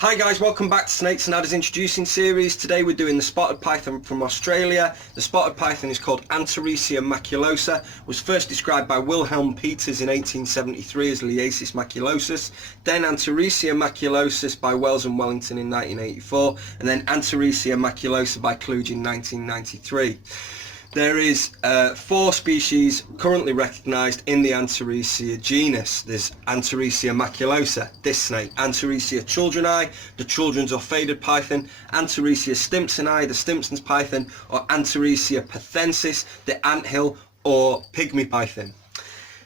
Hi guys, welcome back to Snakes and Adders Introducing Series. Today we're doing the spotted python from Australia. The spotted python is called Antaresia maculosa, was first described by Wilhelm Peters in 1873 as Liasis maculosus, then Antaresia maculosus by Wells and Wellington in 1984, and then Antaresia maculosa by Kluge in 1993. There is 4 species currently recognised in the Antaresia genus. There's Antaresia maculosa, this snake, Antaresia childreni, the children's or faded python, Antaresia stimpsoni, the Stimpson's python, or Antaresia pathensis, the anthill or pygmy python.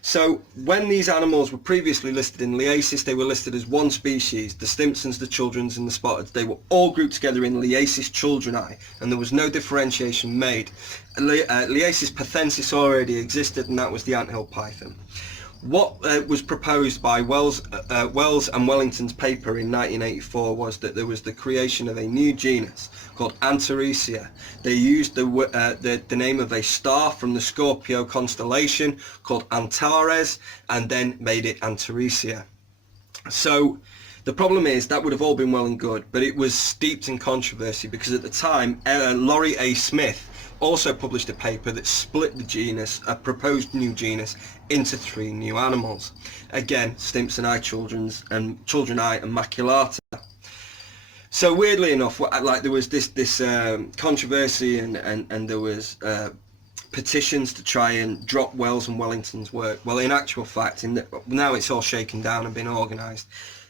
So when these animals were previously listed in Liasis, they were listed as one species. The Stimpsons, the children's and the spotteds, they were all grouped together in Liasis childreni, and there was no differentiation made. Liasis pathensis already existed, and that was the Anthill python. What was proposed by Wells and Wellington's paper in 1984 was that there was the creation of a new genus called Antaresia. They used the name of a star from the Scorpio constellation called Antares and then made it Antaresia. So the problem is that would have all been well and good, but it was steeped in controversy because at the time Laurie A. Smith also published a paper that split the genus, a proposed new genus, into 3 new animals. Again, Stimpsoni, childreni and maculata. So weirdly enough, there was this controversy and there was petitions to try and drop Wells and Wellington's work. Well, in actual fact, now it's all shaken down and been organised.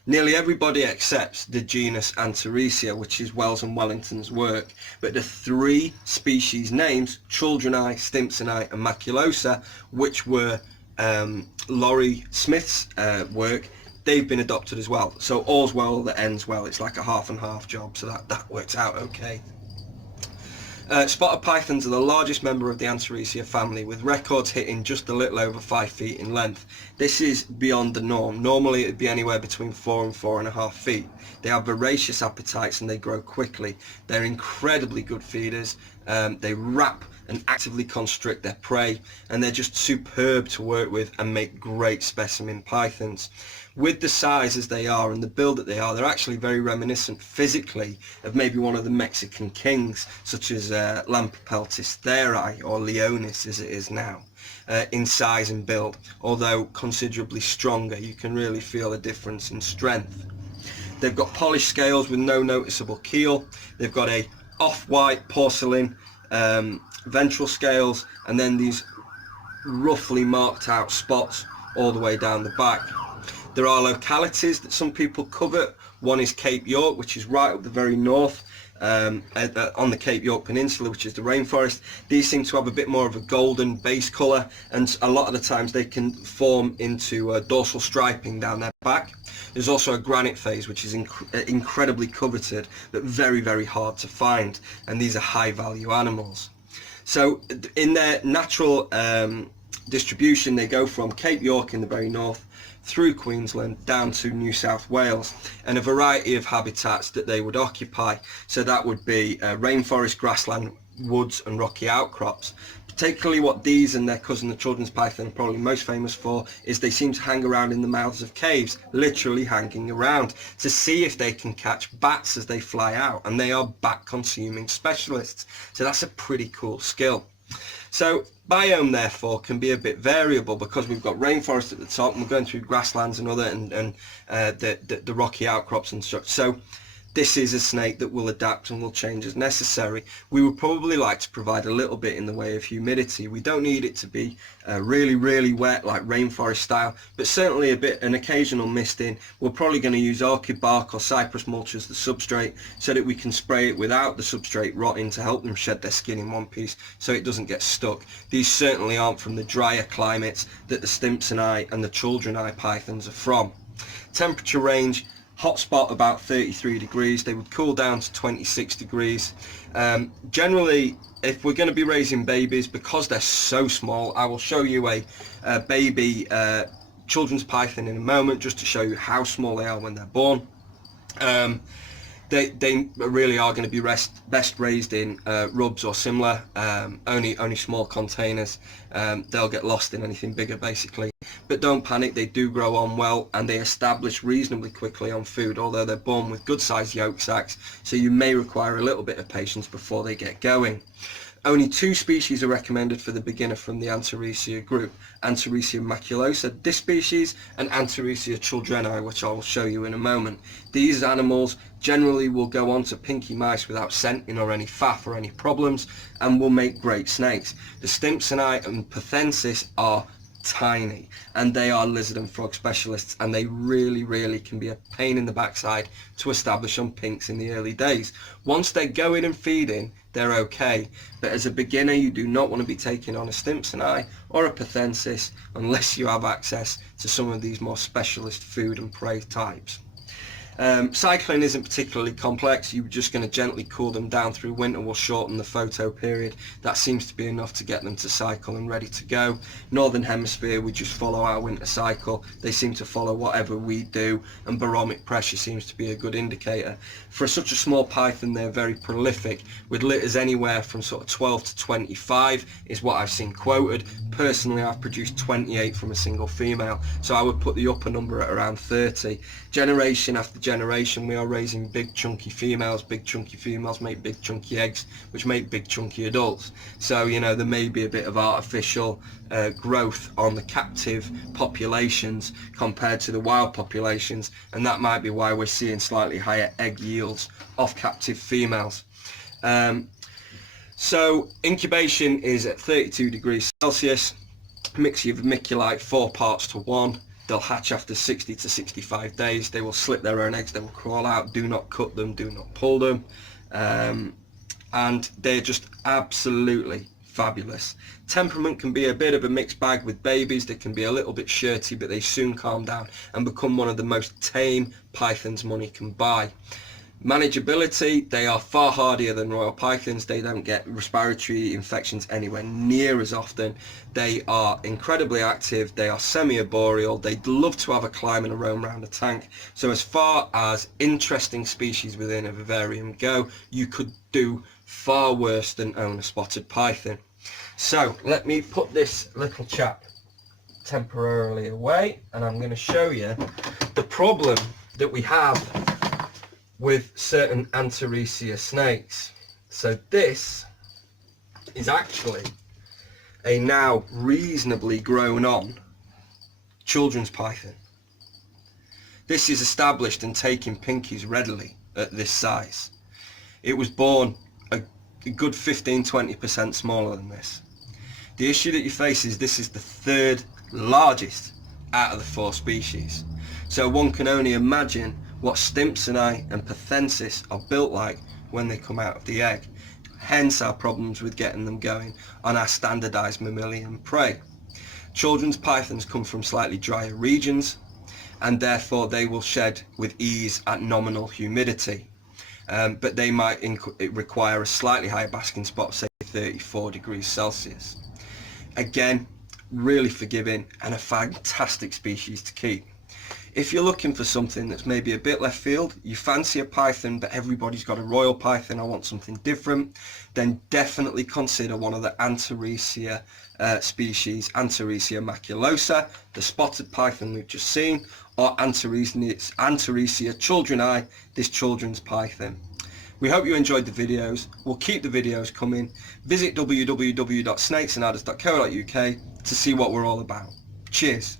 Nearly everybody accepts the genus Antaresia, which is Wells and Wellington's work, but the 3 species names, childreni, Stimpsoni and maculosa, which were Laurie Smith's work, they've been adopted as well. So all's well that ends well. It's like a half and half job, so that works out okay. Spotted pythons are the largest member of the Antaresia family, with records hitting just a little over 5 feet in length. This is beyond the norm. Normally it would be anywhere between 4 and 4.5 feet. They have voracious appetites and they grow quickly. They're incredibly good feeders. They wrap and actively constrict their prey, and they're just superb to work with and make great specimen pythons. With the size as they are and the build that they are, they're actually very reminiscent physically of maybe one of the Mexican kings, such as Lampropeltis theri, or Leonis as it is now, in size and build. Although considerably stronger, you can really feel a difference in strength. They've got polished scales with no noticeable keel. They've got a off-white porcelain ventral scales, and then these roughly marked out spots all the way down the back. There are localities that some people covet. One is Cape York, which is right up the very north on the Cape York Peninsula, which is the rainforest. These seem to have a bit more of a golden base colour, and a lot of the times they can form into dorsal striping down their back. There's also a granite phase, which is incredibly coveted but very, very hard to find, and these are high value animals. So in their natural distribution, they go from Cape York in the very north through Queensland down to New South Wales, and a variety of habitats that they would occupy. So that would be rainforest, grassland, woods and rocky outcrops. Particularly what these and their cousin the children's python are probably most famous for is they seem to hang around in the mouths of caves, literally hanging around to see if they can catch bats as they fly out, and they are bat consuming specialists. So that's a pretty cool skill. So biome therefore can be a bit variable because we've got rainforest at the top and we're going through grasslands and other the rocky outcrops and such. So this is a snake that will adapt and will change as necessary. We would probably like to provide a little bit in the way of humidity. We don't need it to be really, really wet like rainforest style, but certainly an occasional misting. We're probably going to use orchid bark or cypress mulch as the substrate so that we can spray it without the substrate rotting to help them shed their skin in one piece so it doesn't get stuck. These certainly aren't from the drier climates that the Stimpsoni and the childreni pythons are from. Temperature range: hot spot about 33 degrees, they would cool down to 26 degrees. Generally, if we're going to be raising babies, because they're so small, I will show you a baby children's python in a moment just to show you how small they are when they're born. They really are going to be best raised in rubs or similar, only small containers. They'll get lost in anything bigger basically. But don't panic, they do grow on well and they establish reasonably quickly on food, although they're born with good sized yolk sacs, so you may require a little bit of patience before they get going. Only 2 species are recommended for the beginner from the Antaresia group, Antaresia maculosa, this species, and Antaresia childreni, which I will show you in a moment. These animals generally will go on to pinky mice without scenting or any faff or any problems, and will make great snakes. The Stimpsoni and Pathensis are tiny, and they are lizard and frog specialists, and they really can be a pain in the backside to establish on pinks in the early days. Once they're going and feeding, they're okay, but as a beginner you do not want to be taking on a Stimpsoni or a Pathensis unless you have access to some of these more specialist food and prey types. Cycling isn't particularly complex. You're just going to gently cool them down through winter. Will shorten the photo period. That seems to be enough to get them to cycle and ready to go. Northern hemisphere, we just follow our winter cycle. They seem to follow whatever we do, and barometric pressure seems to be a good indicator. For such a small python, they're very prolific, with litters anywhere from sort of 12 to 25 is what I've seen quoted. Personally, I've produced 28 from a single female, so I would put the upper number at around 30. Generation after generation, we are raising big chunky females. Big chunky females make big chunky eggs, which make big chunky adults. So, you know, there may be a bit of artificial growth on the captive populations compared to the wild populations, and that might be why we're seeing slightly higher egg yields off captive females. So incubation is at 32 degrees Celsius, mixture of vermiculite 4 parts to 1. They'll hatch after 60 to 65 days. They will slip their own eggs, they will crawl out. Do not cut them, do not pull them. And they're just absolutely fabulous. Temperament can be a bit of a mixed bag with babies. They can be a little bit shirty, but they soon calm down and become one of the most tame pythons money can buy. Manageability, they are far hardier than royal pythons. They don't get respiratory infections anywhere near as often. They are incredibly active. They are semi-arboreal. They love to have a climb and a roam around a tank. So as far as interesting species within a vivarium go, you could do far worse than own a spotted python. So let me put this little chap temporarily away, and I'm going to show you the problem that we have with certain Antaresia snakes. So this is actually a now reasonably grown on children's python. This is established and taking pinkies readily at this size. It was born a good 15-20% smaller than this. The issue that you face is this is the 3rd largest out of the 4 species. So one can only imagine what Stimpsoni and Pathensis are built like when they come out of the egg. Hence our problems with getting them going on our standardized mammalian prey. Children's pythons come from slightly drier regions, and therefore they will shed with ease at nominal humidity. But they might require a slightly higher basking spot, say 34 degrees Celsius. Again, really forgiving and a fantastic species to keep. If you're looking for something that's maybe a bit left field, you fancy a python but everybody's got a royal python, I want something different, then definitely consider one of the Antaresia species, Antaresia maculosa, the spotted python we've just seen, or Antaresia childreni, this children's python. We hope you enjoyed the videos. We'll keep the videos coming. Visit www.snakesandadders.co.uk to see what we're all about. Cheers.